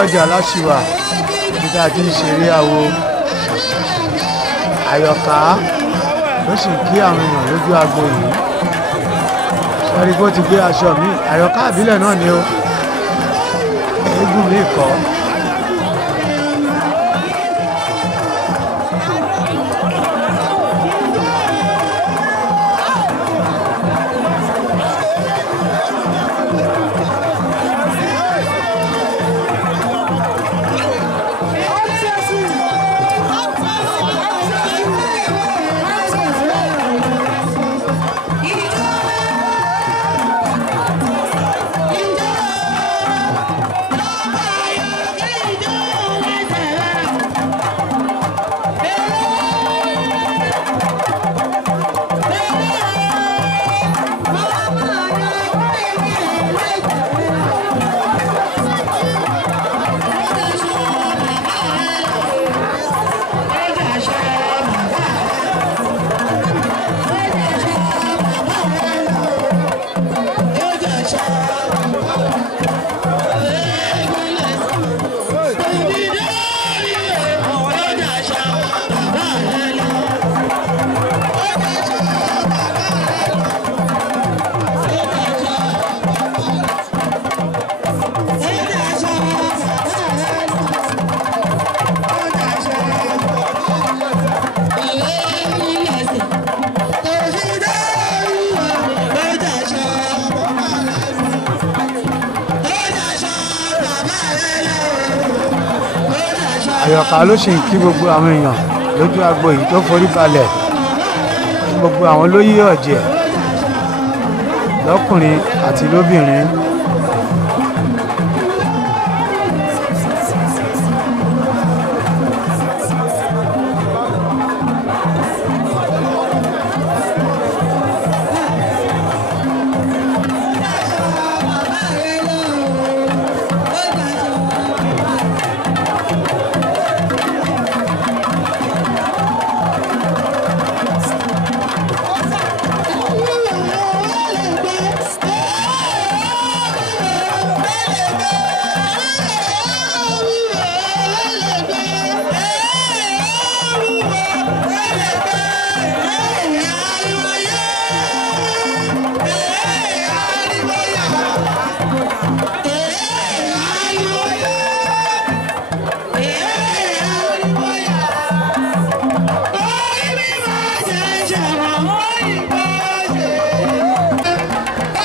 ọjà láṣìwà níbi tá a ti ń ṣeré àwo Àyọ̀ká ló sì ń kí àwọn èèyàn lójú agbo yìí sọ́rí kó ti gbé aṣọ mi Àyọ̀ká àbílẹ̀ náà ni ó eégún mi kọ́. Àyọ̀ká ló sì ń kí gbogbo àwọn èèyàn lójú agbo yìí tó forí balẹ̀ gbogbo àwọn olóyè ọ̀jẹ̀ lọ́kùnrin àti lóbìnrin.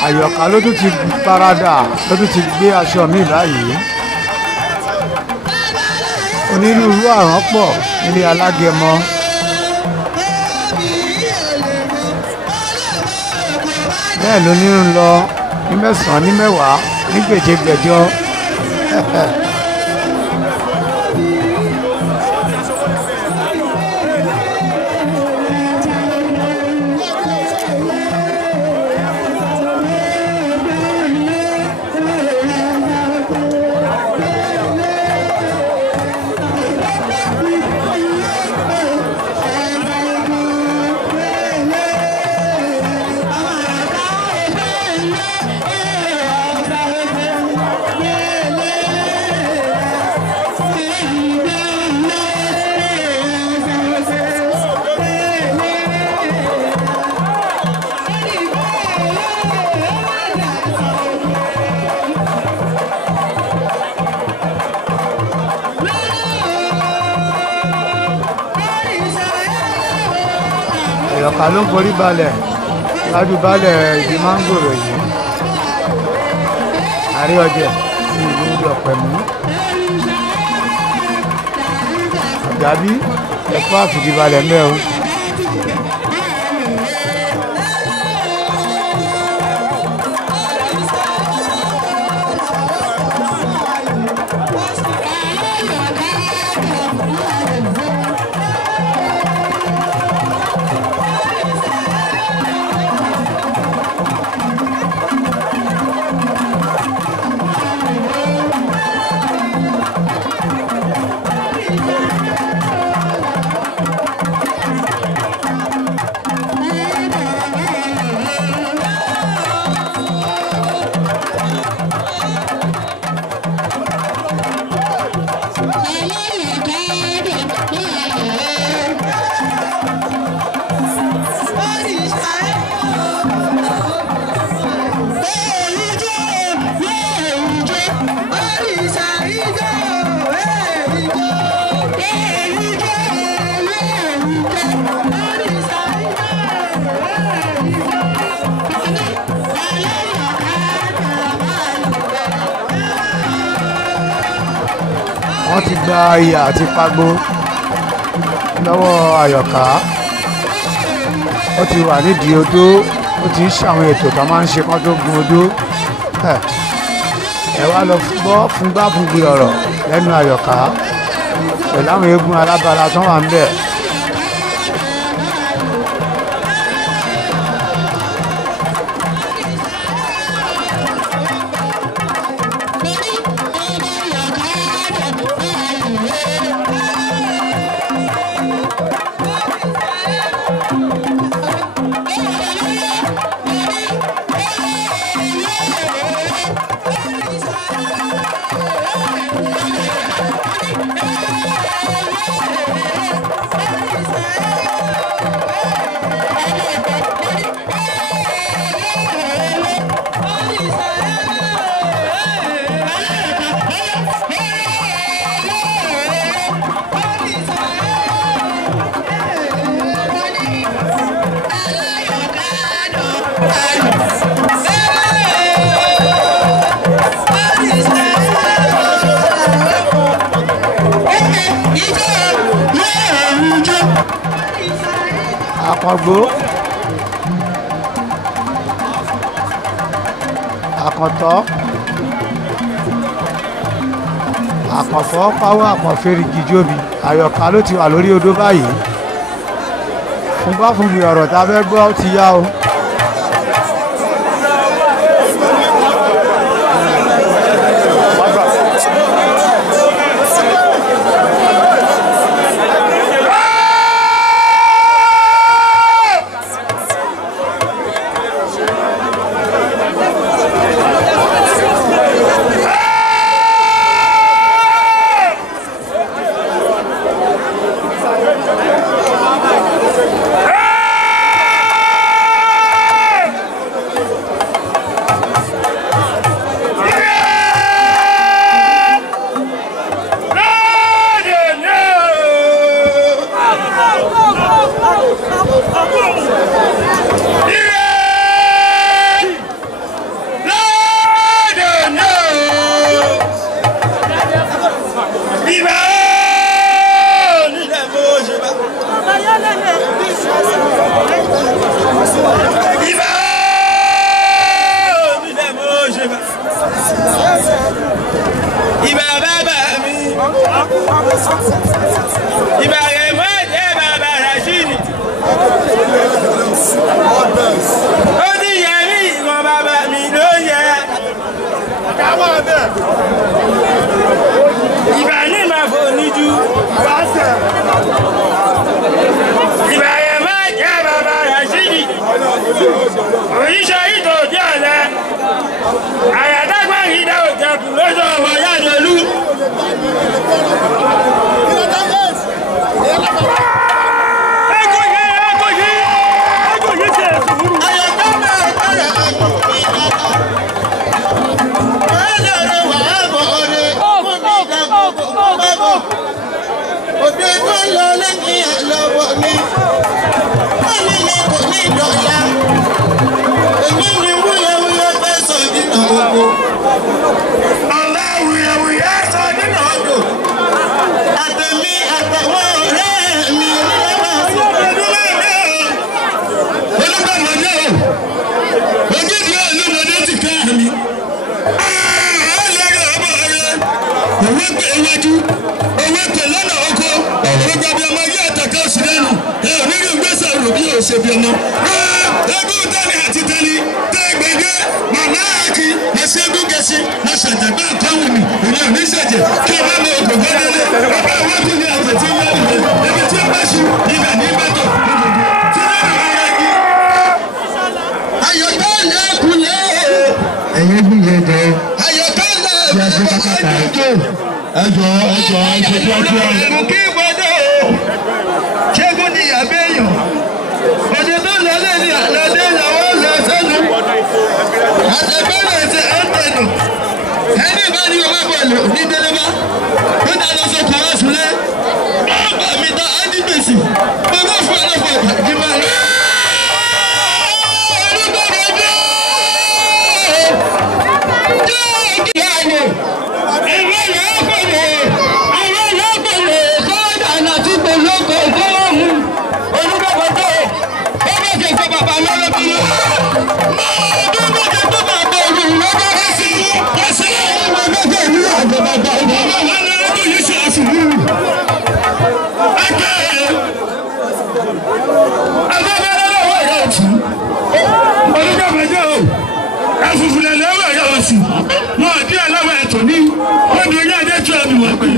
Àyọ̀ká ló tún ti parada ló tún ti gbé aṣọ mi báyìí onírúurú àrán pọ̀ nílé Alágẹmọ bẹ́ẹ̀ ló ní ń lọ ní mẹ́sàn-án ní mẹ́wàá ní gbèjégbèjọ. Àyọ̀ká ló ń forí balẹ̀ lájú balẹ̀ ìdí mángòrò yìí àrí ọjẹ́ ní ìlú Ọ̀pẹ̀mú Àjàbí ẹ̀kọ́ àfìdíbalẹ̀ mẹ́ o. wọ́n ti gba ìyà àti pagbo lọ́wọ́ Àyọ̀ká. Ó ti wà nídìí odó, ó ti ń ṣàwọn ètò tó máa ń ṣe kán tó gun odó. Ẹ wá lọ fúngbá fúngbì ọ̀rọ̀ lẹ́nu Àyọ̀ká pẹ̀lú àwọn eégún alábala tó wà ń bẹ̀. Àkàngbó, Àkàntọ́, Àkànfọ́ pawọ́ Àkànfẹ́rìgì jóbi. Àyọ̀ká ló ti wà lórí odó báyìí. Fúngbá fúngbì ọ̀rọ̀ tá a fẹ́ gbọ́ ti yá o.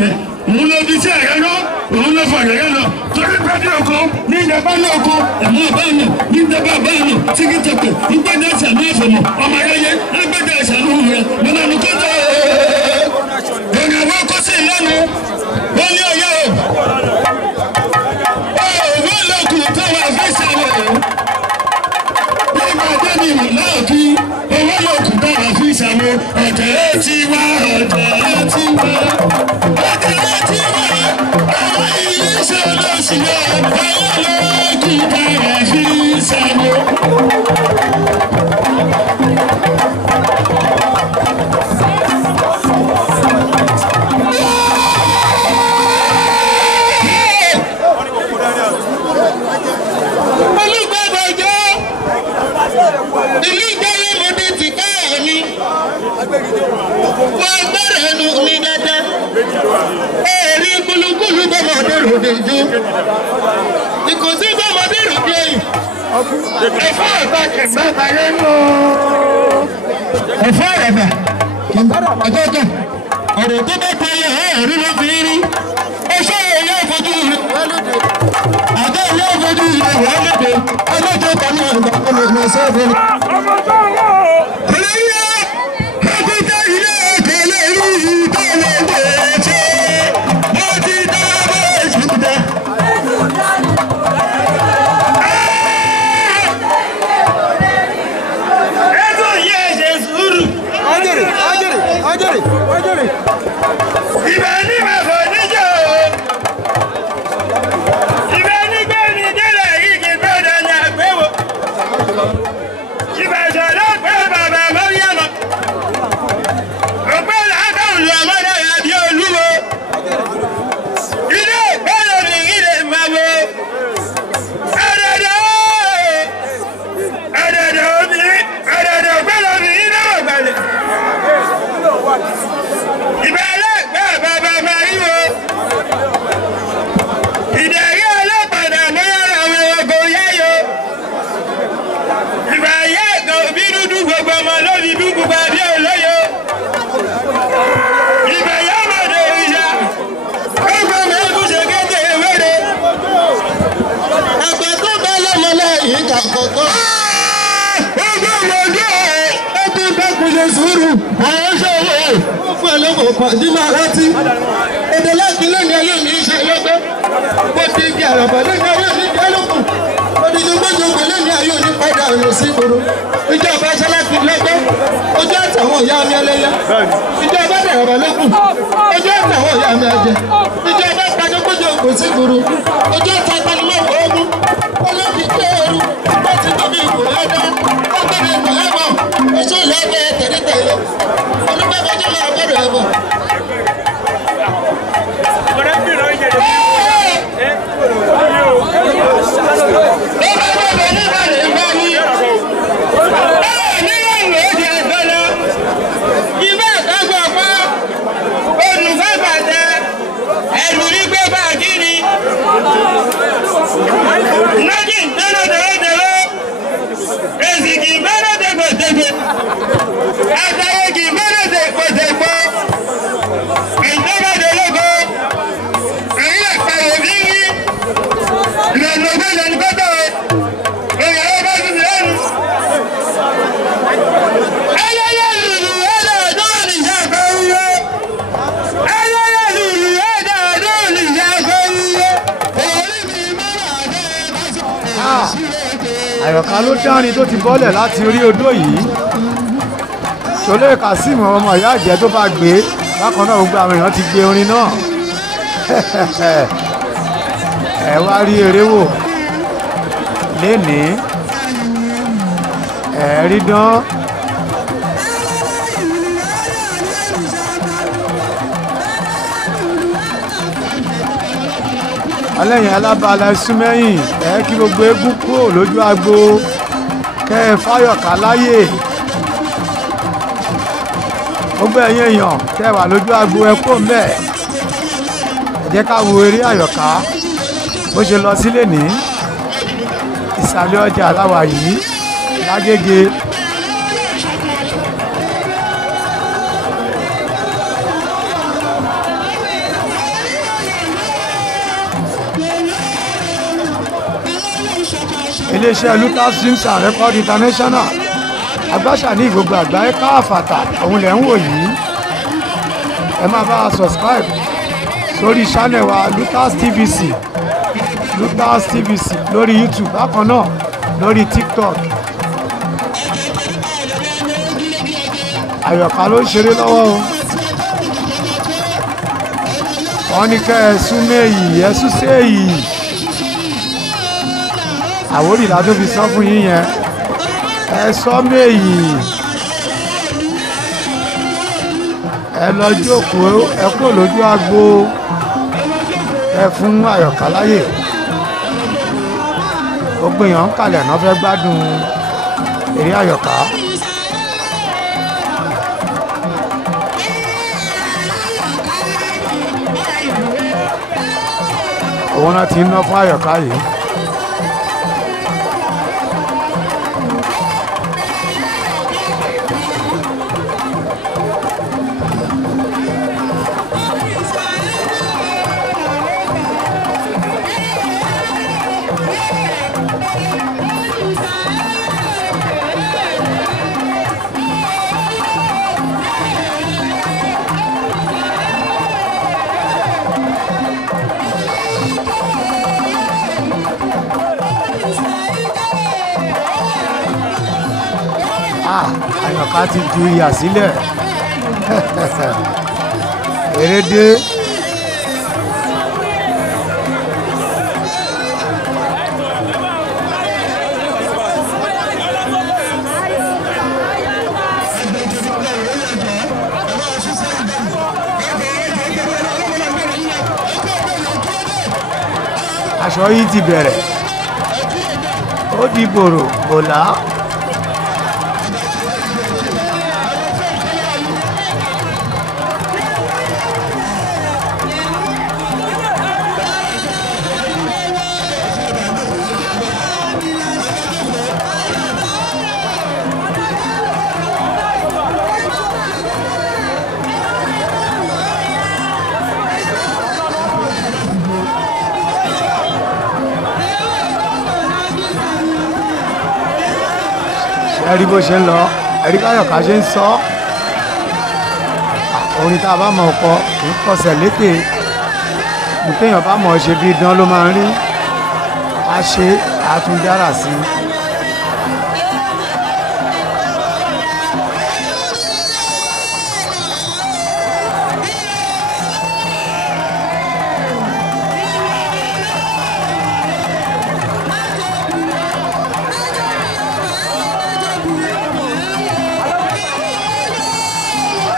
rẹ̀ òun ló fi sí ẹ̀rẹ́ náà òun ló fọ ẹ̀rẹ́ náà torí pé ní oko ní ìjọba ní oko ẹ̀mọ́ ọ̀bá ọ̀nà ní ìjọba ọ̀bá ọ̀nà tíkítọ̀kọ̀ nígbàdá ìṣàlú ẹ̀fọ̀mọ̀ ọmọ ayẹyẹ nígbàdá ìṣàlú rẹ̀ nínú ọdún tó tẹ̀ ẹ̀rẹ́ wọ́n kọ́ sí ìlànà wọ́n ní ọ̀yá o wọ́n lọ́kùn tó wà fẹ́ sàwọ̀ nígbà tẹ́lẹ̀ náà kí owó lọ́kùn tó wà fẹ́ sàwọ̀ ọ̀tẹ̀ ti wá ọ̀tẹ̀ ti wá ọ̀tẹ̀ ti wá àwọn ìyíṣẹ́ lọ́sílẹ̀ owó lọ́kùn tó wà fẹ́ sàwọ̀. Ìlú ìgbẹ́lẹ̀ mọ́dé ti káyọ̀ ni wọ́n gbọ́dọ̀ ẹnu mi dáadáa èrí gbólúgbólú bọ́mọdé ròde jó ìkòsí bọ́mọdé ròde yìí ẹ̀fọ́ ọ̀tá kẹ̀mbá bàyẹ̀ nù ẹ̀fọ́ ọ̀rẹ̀bà kẹ̀mbá ọ̀tọ̀ọ̀tọ̀ ọ̀rọ̀ tó bá tẹ̀lé ẹ̀rí ló fi rí ẹ̀ṣọ́ ilé ìfojú rẹ̀ àgọ́ ilé ìfojú rẹ̀ wọ́n lóde ọlọ́jọ́ kan ní ọ̀gbà ọmọ ìmọ̀ sọ́ọ̀bù Pàdínà láti èdè láti lẹ́yìn ayé mi ṣe lọ́gbẹ́ bó ti di àràbà lẹ́yìn ayé mi jẹ́ lókun odidogbojogbò lẹ́yìn ayé mi padà rìn sí ìgboro ìjọba ṣáláàtì lọ́gbẹ́ ojú àtàwọn ìyá mi ẹlẹ́yà ìjọba dàràbà lókun ojú àtàwọn ìyá mi àjẹ ìjọba pàjọgbójogbò sí ìgboro ojú àtàgbàlùmọ̀wọ̀ ogun olókìkí ooru bó ti tóbi ìwò ẹ̀dá ọgbẹ́ni ìmọ̀ ẹ̀mọ́ oṣù ìyá tẹ̀lé olùgbàgbọ́jọ́ máa gbọ́dọ̀ ẹ̀bọ̀. Àyọ̀ká ló dárin tó ti bọ́lẹ̀ láti orí odó yìí Ṣọlé Kazeem ọmọ ìyá àjẹ́ tó bá gbé bákan náà gbogbo àwọn èèyàn ti gbé orin náà ẹ wá rí eré wò lénìí ẹ rí dán alẹ́yìn alábàálà súnmẹ́yìn ẹ kí gbogbo eégún kúrò lójú agbo kẹ́ ẹ fáyọ̀ká láyè gbogbo ẹ̀yin èèyàn tẹ́ ẹ wà lójú agbo ẹ kó mbẹ́ ẹ jẹ́ ká wo eré Àyọ̀ká bó ṣe lọ sílé ní ìsàlẹ̀ ọjà aláwà yìí lágége. iléeṣẹ́ Lutas Films and Record International agbáṣà ní gbogbo àgbáyé káàfàtà òun lẹ̀ ń wò yìí. Ẹ máa bá a subscribe sórí channel wa Lutas TVC lórí YouTube bákan náà lórí TikTok. Àyọ̀ká ló ń ṣeré lọ́wọ́ o. Wọ́n ní kẹ́ ẹ sún méyì ẹ sún séyì. Àwórì la tó fi sọ fún yín yẹn. Ẹ sọ méyì. Ẹ lọ jókòó ẹ kúrò lójú agbo. Ẹ fún Àyọ̀ká láyè. Gbogbo èèyàn ń kalẹ̀ náà fẹ́ gbádùn eré Àyọ̀ká. Òun náà ti ń ná fún Àyọ̀ká yìí. Àyọ̀ká ti ju ìyà sílẹ̀. Erédé. Aṣọ yìí ti bẹ̀rẹ̀. Ó di bòrò bòlá. Ẹ rí bó ṣe ń lọ, ẹ rí Àyọ̀ká ṣe ń sọ. Orin tá a bá mọ̀ ọkọ kì í kọsẹ̀ létè. Nítèèyàn bá mọ̀ ṣe bí idán ló máa ń rí. A ṣe àtúndára sí i.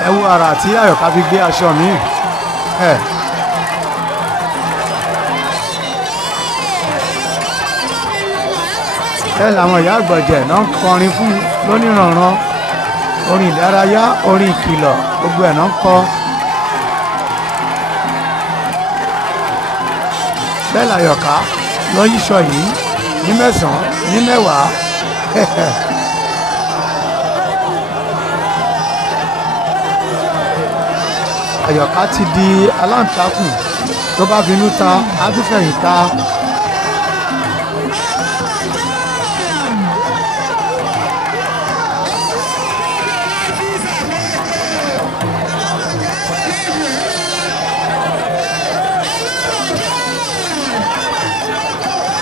Ẹ wo ara tí Àyọ̀ká fi gbé aṣọ mi. Bẹ́ẹ̀ làwọn ìyá àgbọ̀jẹ̀ náà ń kọrin fún lóníranran. Orin ìdárayá, orin ìkìlọ̀, gbogbo ẹ̀ náà ń kọ. Bẹ́ẹ̀ l'Àyọ̀ká lọ yíṣọ yìí ní 9 ní 10. Àyọ̀ká ti di aláǹtakùn tó bá finú ta á tún fẹ̀yìn ta.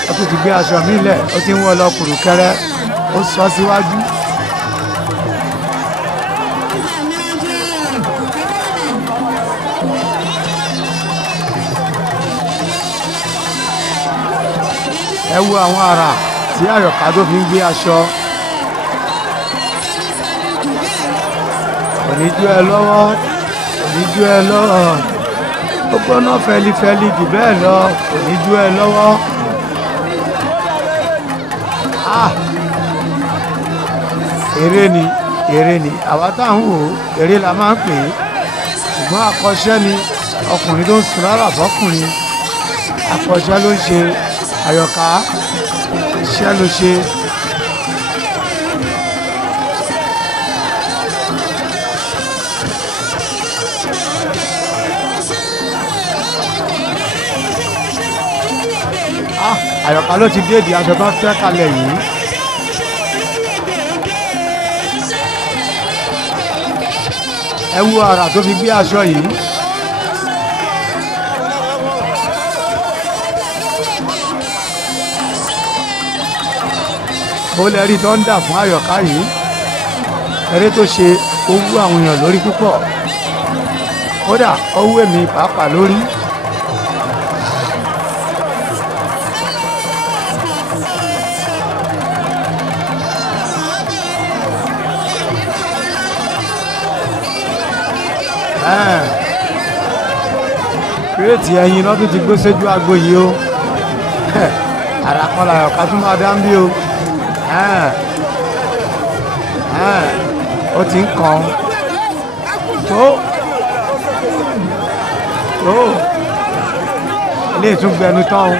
Ó tún ti gbé aṣọ mi lẹ̀, ó ti ń wọ́ lọ kùrùkẹrẹ, ó sọ síwájú. Ẹ wo àwọn àrà tí Àyọ̀ká tó fi ń gbé aṣọ. Kò ní jú ẹ lọ́wọ́, kò ní jú ẹ lọ́wọ́. Ó gbóná fẹlifẹli jù bẹ́ẹ̀ lọ, kò ní jú ẹ lọ́wọ́. Eré ni àwa tá à ń wò eré la máa ń pè é. Ṣùgbọ́n àkọ́ṣẹ́ ni ọkùnrin tó ń sun rárá fọkùnrin. Àkọ́ṣẹ́ ló ń ṣe. Àyọ̀ká iṣẹ́ ló ṣe. Àyọ̀ká ló ti déèdì aṣọ tó ń tẹ́ kalẹ̀ yìí. Ẹ wo àrà tó fi gbé aṣọ yìí. Ó lè rí tó ń dà fún Àyọ̀ká yìí. Eré tó ṣe ó wú àwọn èèyàn lórí púpọ̀. Kódà ó wú èmi pàápàá lórí. Kírètì ẹyin lọ́dún ti gbé séjú agbo yìí o. Àràkọ́ l'Àyọ̀ká tún máa dá ń bí o. Ó ti ń kàn tó ilé ìtúngbẹnu tán o.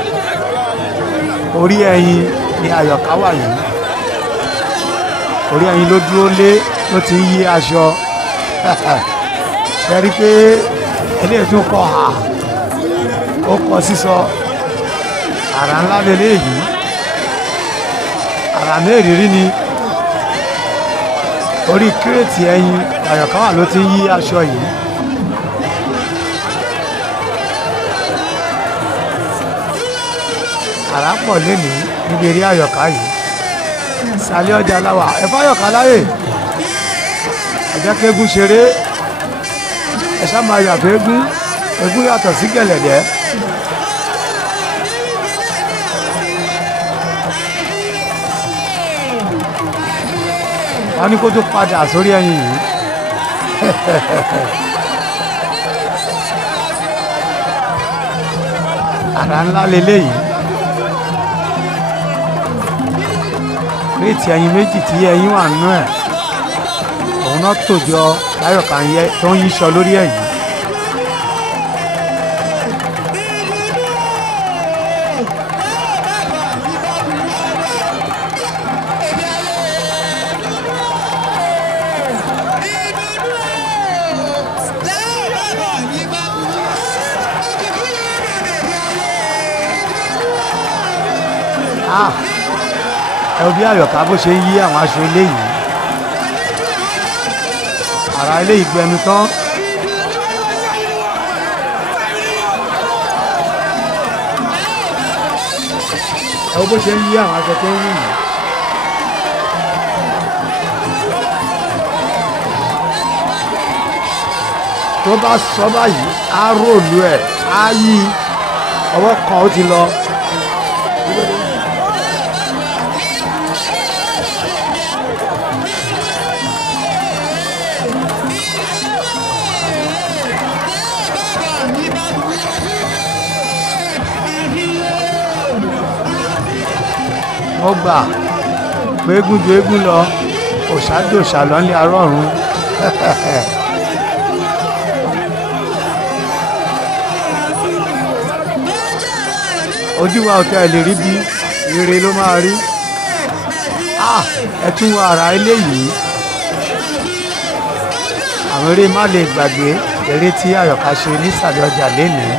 Orí ẹyin ni Àyọ̀ká wà yìí. Orí ẹyin ló dúró lé ló ti ń yí aṣọ. Ẹ rí pé ilé ìtún kọ hà ó kọ sísọ. Àrà ńlá lélẹ́yìí. Àrà mẹ́rìírí ni. Orí kírètì ẹyin Àyọ̀ká wà ló ti ń yí aṣọ yìí. Àrà pọ̀ lénìí níbi eré Àyọ̀ká yìí. Ìsàlẹ̀ ọjà láwà ẹ f'Àyọ̀ká láyè. Ẹ jẹ́ k'égún ṣeré. Ẹ ṣá máa yàtọ̀ égún. Égún yàtọ̀ sí gẹ̀lẹ̀dẹ́. Wọ́n ní kó tó padà sórí ẹyin yìí. Àrà ńlá leléyìí. Kírètì ẹyin méjì tí ẹyin wà nínú ẹ̀. Òun náà tòjọ l'Àyọ̀ká tó ń yíṣọ lórí ẹ̀ yìí. Ẹ wo bí Àyọ̀ká bó ṣe ń yí àwọn aṣọ eléyìí. Àrà eléyìí gbẹnu tán. Ẹ wo bó ṣe ń yí àwọn aṣọ tó ń wù yìí. Tó bá sọ báyìí á ròlú ẹ̀ á yí ọwọ́ kan ó ti lọ. Wọ́n gbà pé égún ju égún lọ, òòṣà dòòṣà lọ́nlé arọ́run. Ojú wa ò tẹ́ ẹ lè rí bí ire ló máa rí. Ẹ tún wo àrà eléyìí. Àwọn eré má lè gbàgbé eré tí Àyọ̀ká ṣe nísàlẹ̀ ọjà lénìí.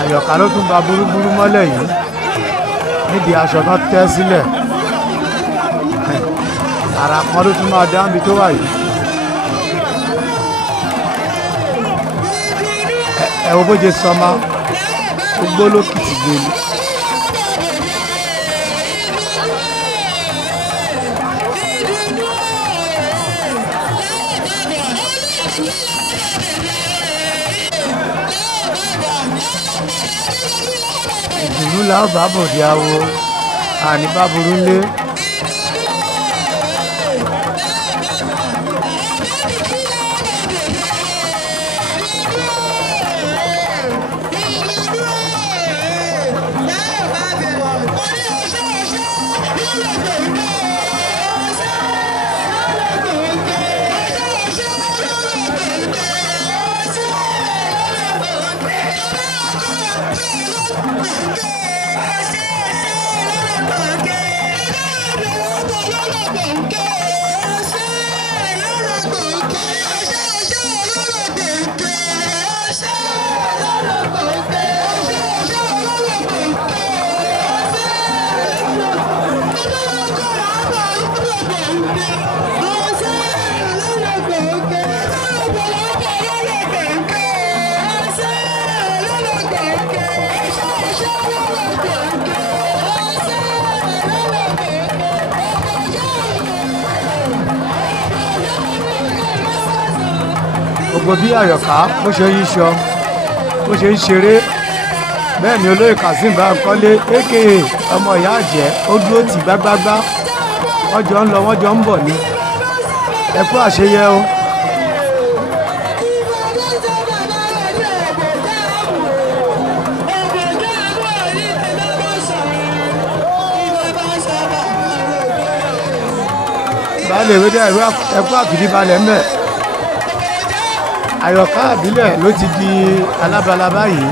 Àyọ̀ká ló tún ba burúburú mọ́lẹ̀ yìí nídìí aṣọ kan tẹ́ sílẹ̀. Àrà kan ló tún máa dá níbi tó wà yìí. Ẹ wo bó ṣe sọmọ gbogbo lókìtì gbèlú. Ìdùnnú la ó bá bòde awo àní bá burú lé. gbogbo bí àyọ̀ká bó ṣe ń yíṣọ bó ṣe ń ṣeré bẹ́ẹ̀ ni olóyè Kazeem Bánkọ́lé aka ọmọ ìyá àjẹ́ ó dúró tì gbágbágbá wọ́n jọ ń lọ wọ́n jọ ń bọ̀ ní ẹ kú àṣeyẹ o. baálé ìwé dẹ́ ẹ̀kú àkìdí balẹ̀ ń bẹ̀. àyọ̀ká àbílẹ̀ ló ti di alábala báyìí.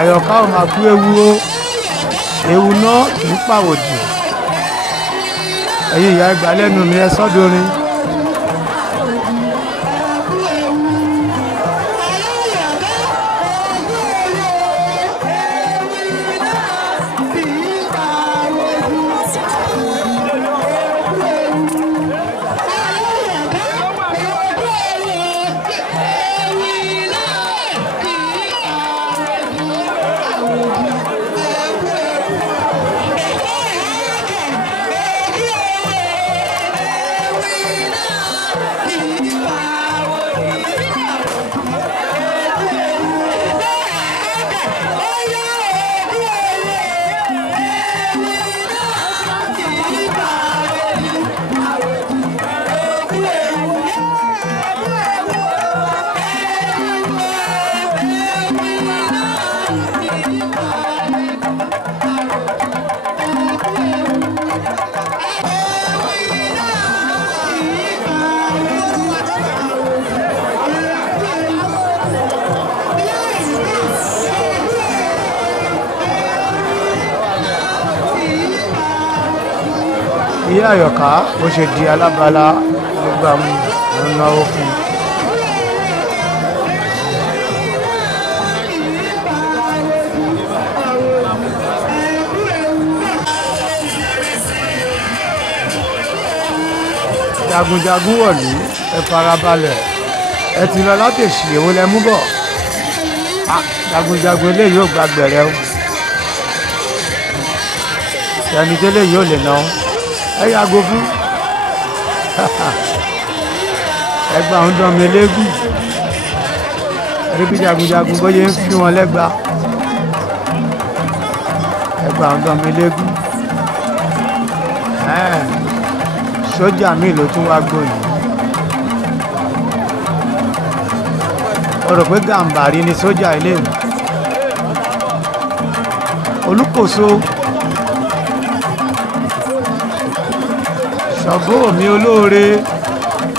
àyọ̀ká ò máa kú ewu o ewu náà kì í pàwòdì. ẹ̀yin ìyá ẹgbàá lẹ́nu mi ẹ sọ́dọ̀rin. ìyá àyọ̀ká bó ṣe di alábala nígbà mú ń náwó fún un. jagunjagun wọ̀lú ẹ farabalẹ̀ ẹ ti lọ látẹ̀sí èwo lẹ mú bọ̀ jagunjagun eléyìí ò gbàgbẹ̀rẹ̀ o ẹni tó léyìí ò lè ná ẹ yàgò fún ẹgbà ń dán mi légùn ẹrí bí jagunjagun bóyá ń fi wọn lẹ́gba ẹgbà ń dán mi légùn sójà mi ló tún wá gbòòyìn o rò pé Gàmbàrí ni sójà ilé mi Olúkòso Ṣàngó mi olóore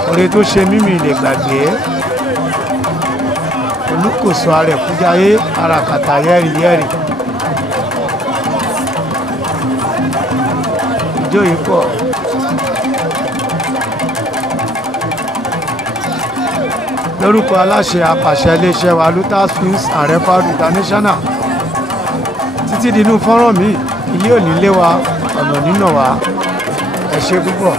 oore tó ṣe mímì lè gbàgbé Olúkòso Arẹ̀kújayé arakàtà yẹ́rìyẹ́rì ìjó yìí pọ̀. Lórúkọ aláṣẹ apàṣẹ iléeṣẹ́ wa Lutas Films and Records International títí dínú fọ́nrán mi ilé òní lé wa ọ̀nà nínà wa ẹ ṣé púpọ̀.